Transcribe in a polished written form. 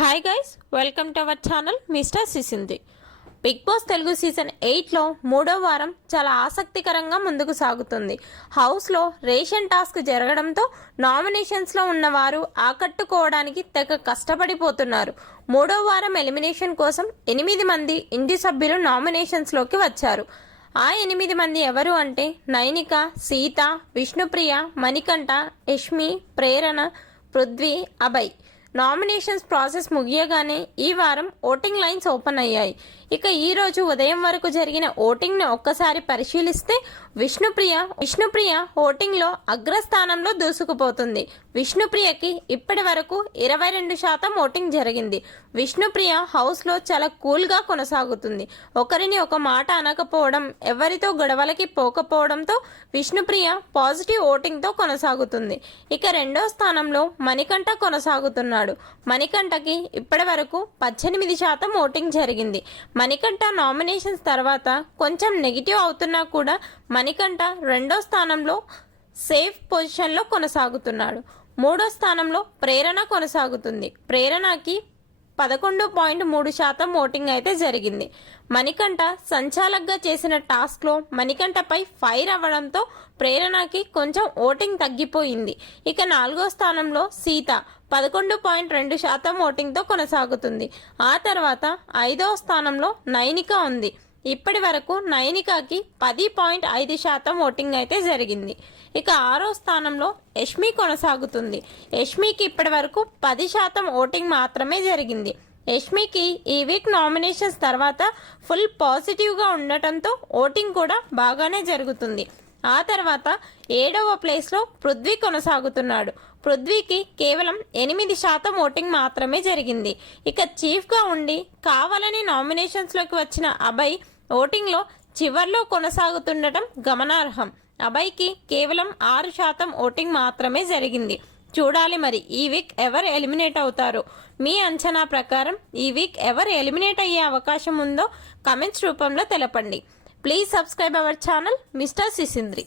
Hi guys, welcome to our channel mister సిసింది. Bigg Boss Telugu season 8లో 3వ వారం చాలా ఆసక్తికరంగా ముందుకు సాగుతుంది. హౌస్లో రేషన్ టాస్క్ జరగడంతో నామినేషన్స్లో ఉన్నవారు ఆకట్టుకోవడానికి తెగ కష్టపడిపోతున్నారు. 3వ వారం ఎలిమినేషన్ కోసం 8 మంది ఇంటి సభ్యులు నామినేషన్స్లోకి వచ్చారు. ఆ 8 మంది ఎవరు అంటే నైనిక, సీత, విష్ణుప్రియ, మణికంఠ, యష్మి, ప్రేరణ, పృథ్వీ, అభయ్. నామినేషన్స్ ప్రాసెస్ ముగియగానే ఈ వారం ఓటింగ్ లైన్స్ ఓపెన్ అయ్యాయి. ఇక ఈ రోజు ఉదయం వరకు జరిగిన ఓటింగ్ ని ఒక్కసారి పరిశీలిస్తే విష్ణుప్రియ ఓటింగ్ లో అగ్రస్థానంలో దూసుకుపోతుంది. విష్ణుప్రియకి ఇప్పటి వరకు 22% ఓటింగ్ జరిగింది. విష్ణుప్రియ హౌస్ లో చాలా కూల్ గా కొనసాగుతుంది. ఒకరిని ఒక మాట అనకపోవడం, ఎవరితో గొడవలకి పోకపోవడంతో విష్ణుప్రియ పాజిటివ్ ఓటింగ్ తో కొనసాగుతుంది. ఇక రెండో స్థానంలో మణికంఠ కొనసాగుతున్నాడు. మణికంఠకి ఇప్పటి వరకు 18% ఓటింగ్ జరిగింది. మణికంఠ నామినేషన్స్ తర్వాత కొంచెం నెగిటివ్ అవుతున్నా కూడా మణికంఠ రెండో స్థానంలో సేఫ్ పొజిషన్లో కొనసాగుతున్నాడు. మూడో స్థానంలో ప్రేరణ కొనసాగుతుంది. ప్రేరణకి 11.3% ఓటింగ్ అయితే జరిగింది. మణికంఠ సంచాలకుగా చేసిన టాస్క్లో మణికంఠపై ఫైర్ అవ్వడంతో ప్రేరణకి కొంచెం ఓటింగ్ తగ్గిపోయింది. ఇక నాలుగో స్థానంలో సీత 11.2% ఓటింగ్తో కొనసాగుతుంది. ఆ తర్వాత ఐదవ స్థానంలో నైనిక ఉంది. ఇప్పటి వరకు నైనికాకి 10.5% ఓటింగ్ అయితే జరిగింది. ఇక ఆరో స్థానంలో యష్మి కొనసాగుతుంది. యష్మికి ఇప్పటి వరకు 10% ఓటింగ్ మాత్రమే జరిగింది. యష్మికి ఈ వీక్ నామినేషన్స్ తర్వాత ఫుల్ పాజిటివ్గా ఉండటంతో ఓటింగ్ కూడా బాగానే జరుగుతుంది. ఆ తర్వాత 7వ ప్లేస్లో పృథ్వీ కొనసాగుతున్నాడు. పృథ్వీకి కేవలం 8% ఓటింగ్ మాత్రమే జరిగింది. ఇక చీఫ్గా ఉండి కావాలని నామినేషన్స్లోకి వచ్చిన అభయ్ ఓటింగ్లో చివర్లో కొనసాగుతుండటం గమనార్హం. అభయ్కి కేవలం 6% ఓటింగ్ మాత్రమే జరిగింది. చూడాలి మరి ఈ వీక్ ఎవరు ఎలిమినేట్ అవుతారో. మీ అంచనా ప్రకారం ఈ వీక్ ఎవరు ఎలిమినేట్ అయ్యే అవకాశం ఉందో కమెంట్స్ రూపంలో తెలపండి. Please subscribe our channel mister సిసింద్రి.